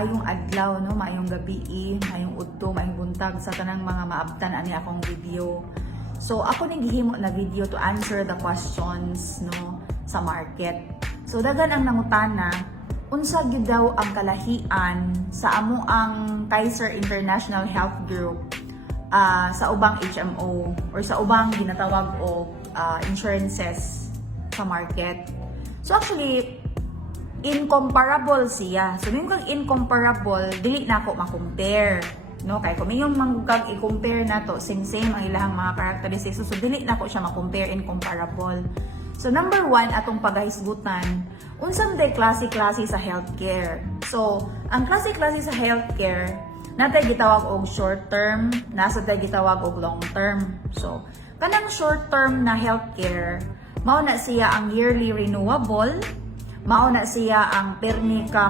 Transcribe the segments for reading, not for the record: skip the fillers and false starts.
maayong adlaw, no? Maayong gabi, maayong udto, maayong buntag sa tanang mga maabtan ani akong video. So ako ning gihimo na video to answer the questions, no, sa market. So dagan ang nangutana, unsa gyud daw ang kalahian sa amo ang Kaiser International Health Group sa ubang HMO or sa ubang ginatawag o insurances sa market. So actually, incomparable siya. So yung kang incomparable, dili na ako ma-compare. No? Kaya kung yung manggugag i-compare na to, same ang ilang mga characteristics. So dili na ako siya ma-compare, incomparable. So number one, atong paghisgutan, unsang day klase-klase sa healthcare. So, ang klase-klase sa healthcare, natay gitawag og short term, nasa tay gitawag og long term. So, kanang short term na healthcare, mao na siya ang yearly renewable, mao na siya ang permi ka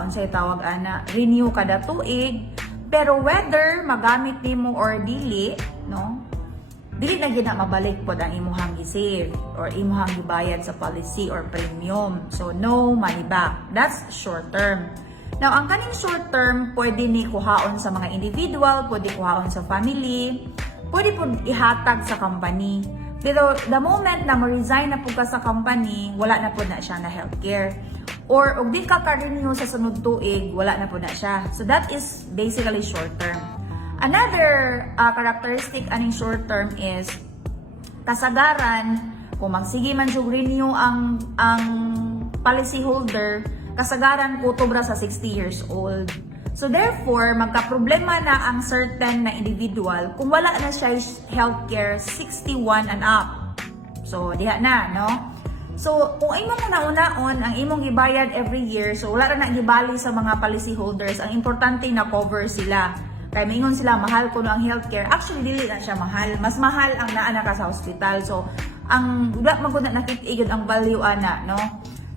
unsay tawag ana, renew kada tuig, pero whether magamit nimo or dili, no? Dili na gina mabalik pod ang imuhang gi-save or imuhang gibayad sa policy or premium. So no money back. That's short term. Now, ang kaning short term pwede ni kuhaon sa mga individual, pwede kuhaon sa family, pwede pod ihatag sa company. Pero the moment na mo-resign na po ka sa company, wala na po na siya na healthcare. Or og di ka ka-renew sa sunod tuig, wala na po na siya. So that is basically short term. Another characteristic aning short term is kasagaran, kung magsige man siyog renew ang policy holder, kasagaran kutobra sa 60 years old. So therefore, magka-problema na ang certain na individual kung wala na siya healthcare 61 and up. So diha na, no? So kung imong una-unaon ang imong gibayad every year, so wala ra na gibali sa mga policy holders, ang importante na cover sila. Kaya maingon sila, mahal ko no ang healthcare. Actually, dili na siya mahal. Mas mahal ang naa ka sa hospital. So ang wala magud na nakit-igod ang value ana, no?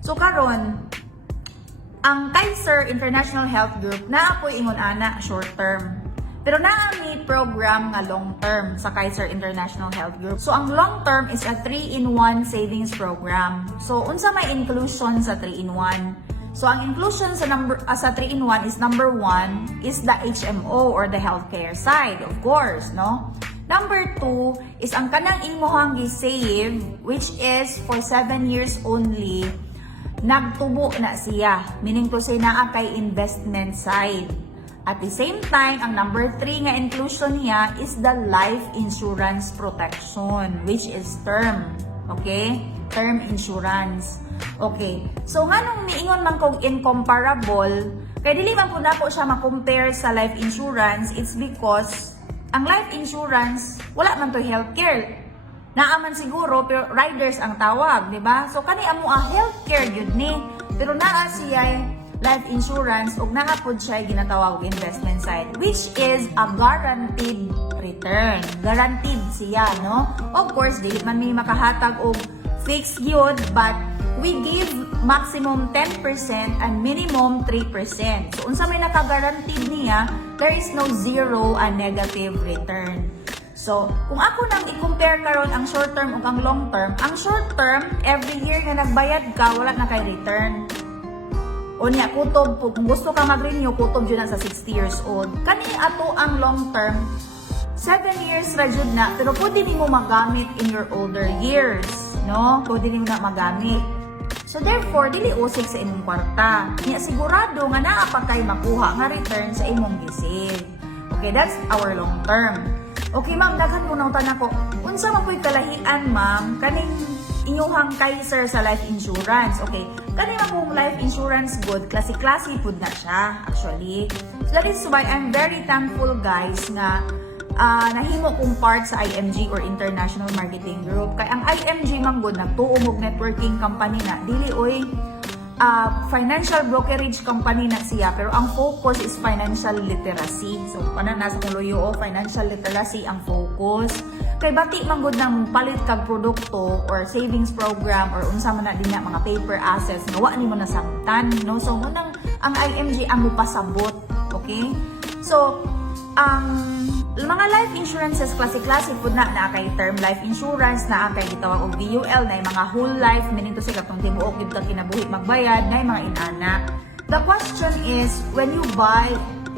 So karon, ang Kaiser International Health Group naa po'y ingon ana short term. Pero naa may program nga long term sa Kaiser International Health Group. So ang long term is a 3-in-1 savings program. So unsa may inclusion sa 3-in-1? So ang inclusion sa 3-in-1 is number 1 is the HMO or the healthcare side, of course, no? Number 2 is ang kanang imuhang gi-save, which is for 7 years only. Nagtubo na siya, meaning to say naa kay investment side. At the same time, ang number 3 nga inclusion niya is the life insurance protection, which is term. Okay? Term insurance. Okay. So nganong miingon man kog incomparable, kay dili man pud nako siya ma-compare sa life insurance, it's because ang life insurance wala man to healthcare. Naaman siguro, pero riders ang tawag, di ba? So, kani amo healthcare yun ni. Pero naa siya life insurance o naa po siya ginatawag investment side, which is a guaranteed return. Guaranteed siya, no? Of course, di man may makahatag o fixed yun, but we give maximum 10% and minimum 3%. So, unsa may naka-guaranteed niya, there is no zero and negative return. So, kung ako nang i-compare karon ang short term ug ang long term, ang short term, every year na nagbayad ka, wala na kay return. O niya, kutob po, kung gusto ka mag-renew, kutob yun na sa 60 years old. Kani ato ang long term, 7 years ra jud na, pero pwede nimo magamit in your older years, no? Pwede nimo na magamit. So therefore, dili usik sa imong kwarta. Niya sigurado nga naa pa kay makuha nga return sa imong gisave. Okay, that's our long term. Okay, ma'am, daghan mo nautan ako. Unsa man po'y kalahian, ma'am, kaning inyuhang Kaiser sa life insurance. Okay, kaning akong life insurance good, klase-klase pud na siya, actually. So that is why I'm very thankful, guys, nga nahimo kong part sa IMG or International Marketing Group. Kaya ang IMG man good, nagtuo og networking company na, dili oy financial brokerage company na siya, pero ang focus is financial literacy. So, paano nasa kong loyo, financial literacy ang focus. Kay bati manggod ng palit kag produkto or savings program or unsa man na din na mga paper assets nga wa nimo nasabtan, no? So, munang ang IMG ang mupasabot, okay? So, ang mga life insurances klase-klase pud na kay term life insurance, na kay gitawag og VUL, na mga whole life, meaning to say katong tibuok gyud ka kinabuhi magbayad, na mga inana. The question is, when you buy,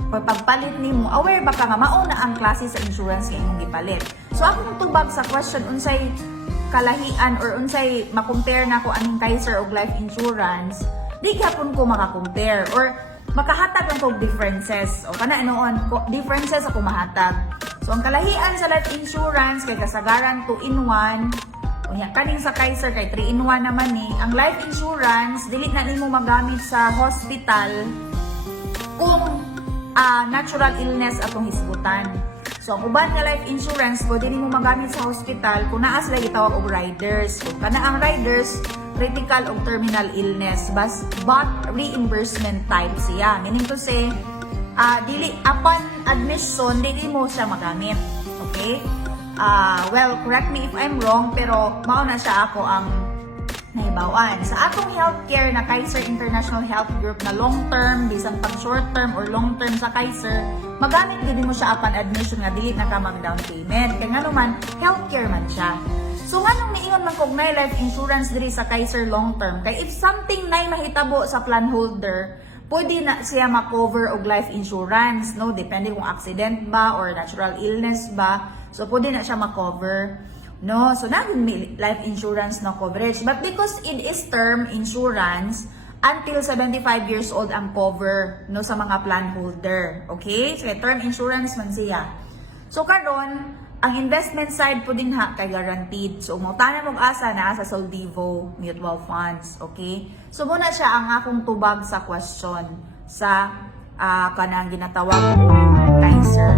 or pagpalit nimo, aware ba ka nga mauna ang klase sa insurance nga imong gipalit? So akong tubag sa question, unsay kalahian or unsay makompare na ko aning Kaiser og life insurance, di gyapon ko makakompare or makahatag lang kog differences. O kana noon, differences ako mahatag. So ang kalahian sa life insurance kay kasagaran 2-in-1, unya kaning sa Kaiser kay 3-in-1 naman ni. Ang life insurance dili na nimo magamit sa hospital kung natural illness atong hisgutan. So, ang uban nga life insurance, pwede nimo magamit sa hospital kung naa sila gitawag og riders. Kung kana ang riders, critical o terminal illness, but reimbursement type siya. Meaning to say, dili upon admission, dili mo siya magamit. Okay? Well, correct me if I'm wrong, pero mauna siya ako ang nahibawan. Sa atong healthcare na Kaiser International Health Group na long-term, bisan pang short-term or long-term sa Kaiser, magamit din mo siya upon admission nga dili na ka mag-down payment. Kaya nga naman, healthcare man siya. So nga nung niingon man kog na life insurance diri sa Kaiser long-term, kay if something na mahitabo sa plan holder, pwede na siya ma-cover og life insurance, no? Depende kung accident ba or natural illness ba. So pwede na siya ma-cover. No, so namin may life insurance na coverage. But because it is term insurance, until 75 years old ang cover no sa mga plan holder. Okay? So term insurance man siya. So karon, ang investment side po din ha kay guaranteed. So umutana mong asa na sa Soldivo Mutual Funds. Okay? So muna siya ang akong tubag sa question sa kanang ginatawag o Kaiser